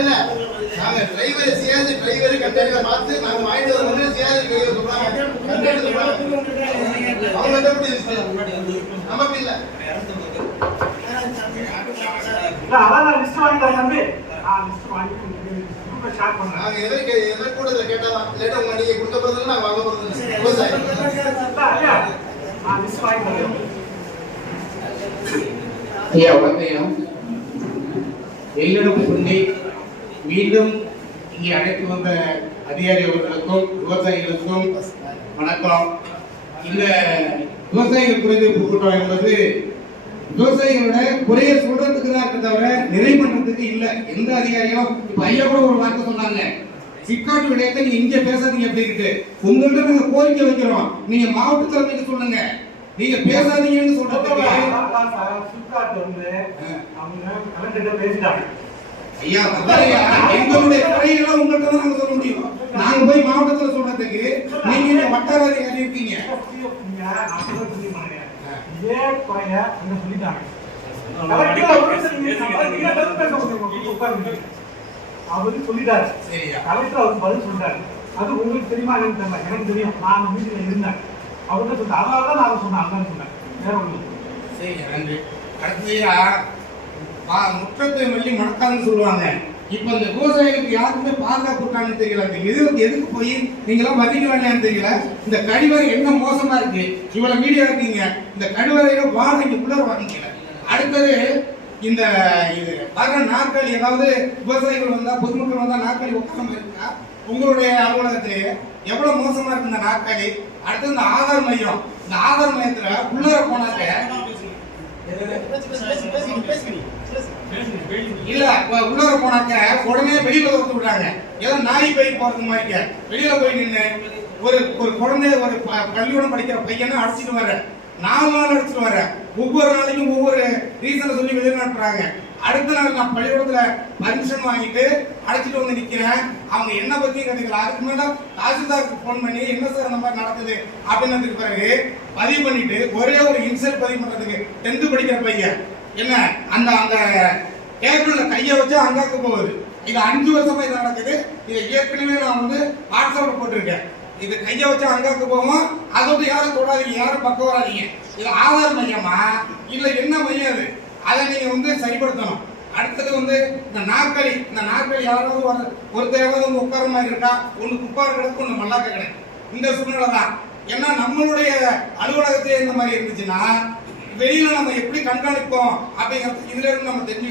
இல்ல நாங்க driver சியாசி driver கண்டக்டரை பார்த்து நாங்க வாங்கிட்டு வந்து சியாசி கையை சொல்றாங்க கண்டக்டர் சொல்றாங்க அவங்க எப்படி நமக்கு இல்ல அதான் லிஸ்ட் வாங்கிட்டாங்க தம்பி லிஸ்ட் வாங்கி ஸ்டார்ட் பண்ணாங்க நாங்க எதை கூட கேட்டா லேட்டா உங்க நீங்க கொடுக்க போறதுல நாங்க வாங்க போறது விவசாயம் லிஸ்ட் வாங்கி ஐயா வணக்கம். எல்லோரும் சொல்லி மீண்டும் இங்கே அழைத்து வந்த அதிகாரி அவர்களுக்கும் விவசாயிகளுக்கும் வணக்கம். இந்த விவசாயிகள் குறைதீர்ப்பு கூட்டம் என்பது விவசாயிகளோட குறைய சொல்றதுக்கு தான் இருக்க தவிர நிறை பண்றதுக்கு இல்லை. எந்த அதிகாரியும் இப்ப ஐயா கூட ஒரு வார்த்தை சொன்னாங்க, சிக்காட்டு விடயத்தை நீங்க இங்க பேசாதீங்க அப்படின்ட்டு. உங்கள்கிட்ட நாங்க கோரிக்கை வைக்கிறோம், நீங்க மாவட்ட தலைமைக்கு சொல்லுங்க, நீங்க பேசாதீங்கன்னு சொல்றதுக்கு ஐயா எங்களுடைய குறையெல்லாம் உங்கள்கிட்ட தான் நாங்க சொல்ல முடியும். நாங்க போய் மாவட்டத்துல சொல்றதுக்கு நீங்க இந்த வட்டார அதிகாரி இருக்கீங்க. அவரு சொல்லிட்டாரு, கலெக்டர் அவருக்கு பதில் சொல்றாரு. அது உங்களுக்கு தெரியுமா எனக்கு தெரியல, எனக்கு தெரியும், நான் மீட்டிங்ல இருந்தேன். அவங்க சொல்லிட்டு அதனாலதான் நான் சொன்னேன், அதான் சொன்னேன், வேற ஒண்ணு. சரி, நன்றி. அடுத்ததா முற்றத்தை மல்லி மணக்காதுன்னு சொல்லுவாங்க. இப்ப இந்த விவசாயிகளுக்கு யாருக்குமே பாதுகாப்பு இருக்கான்னு தெரியல. எதுக்கு போய் நீங்களாம் மதிக்கலான்னு தெரியல. இந்த கழிவறை என்ன மோசமா இருக்கு, இவ்வளவு மீடியா இருக்கீங்க, இந்த கழிவறையில வாடகைக்குள்ள வாங்கிக்கல. அடுத்தது இந்த இது வர நாட்கள் ஏதாவது விவசாயிகள் வந்தா பொதுமக்கள் வந்தா நாட்களி உட்காராம இருக்கா? உங்களுடைய அலுவலகத்திலேயே எவ்வளவு மோசமா இருக்கு இந்த நாட்களி. அடுத்து இந்த ஆதார் மையம், இந்த ஆதார் மையத்துல உள்ளர போனாக்க இல்ல உள்ளர போனாக்க உடனே வெளியில வந்து விடுறாங்க. ஏதோ நாய் போய் போறது மாதிரி வெளியில போய் நின்று ஒரு குழந்தை ஒரு பள்ளிக்கூடம் படிக்கிற பையனை அழைச்சிட்டு வர 4 நாள் அழைச்சிட்டு வர, ஒவ்வொரு நாளைக்கும் ஒவ்வொரு ரீசனை சொல்லி வெளியே அனுப்புறாங்க. அடுத்த நாள் நான் பள்ளிக்கூடத்துல பர்மிஷன் வாங்கிட்டு அழைச்சிட்டு வந்து நிக்கிறேன். அவங்க என்ன பத்தியும் கேட்டுக்கல. அதுக்கு மேல தாசில்தாருக்கு போன் பண்ணி என்ன சார் அந்த மாதிரி நடக்குது அப்படின்னதுக்கு பிறகு பதிவு பண்ணிட்டு ஒரே ஒரு இன்சல்ட் பதிவு பண்றதுக்கு 10th படிக்கிற பையன் என்ன அந்த அந்த டேபிள்ல கையை வச்சு அங்காக்க போகுது. இது 5 வருஷமா இது நடக்குது. இதை ஏற்கனவே நான் வந்து வாட்ஸ்அப்ல போட்டிருக்கேன். இது கையை வச்சு அங்காக்க போவோம், அதோட யாரும் தொடாதீங்க, யாரும் பக்கம் வராதீங்க. இது ஆதார் மையமா இல்ல என்ன மையம் அது, அதை நீங்க வந்து சரிப்படுத்தணும். அடுத்தது வந்து இந்த நாற்காலி யாராவது ஒருத்தராவது வந்து உட்கார மாதிரி இருக்கா, ஒண்ணு குப்பார கிடக்கு, ஒண்ணு மல்லாக்க கிடக்கு. இந்த சூழ்நிலை தான். ஏன்னா நம்மளுடைய அலுவலகத்திலே இந்த மாதிரி இருந்துச்சுன்னா வெளியில நம்ம எப்படி கண்காணிப்போம் அப்படிங்கிறது இதுல இருந்து நம்ம தெரிஞ்சு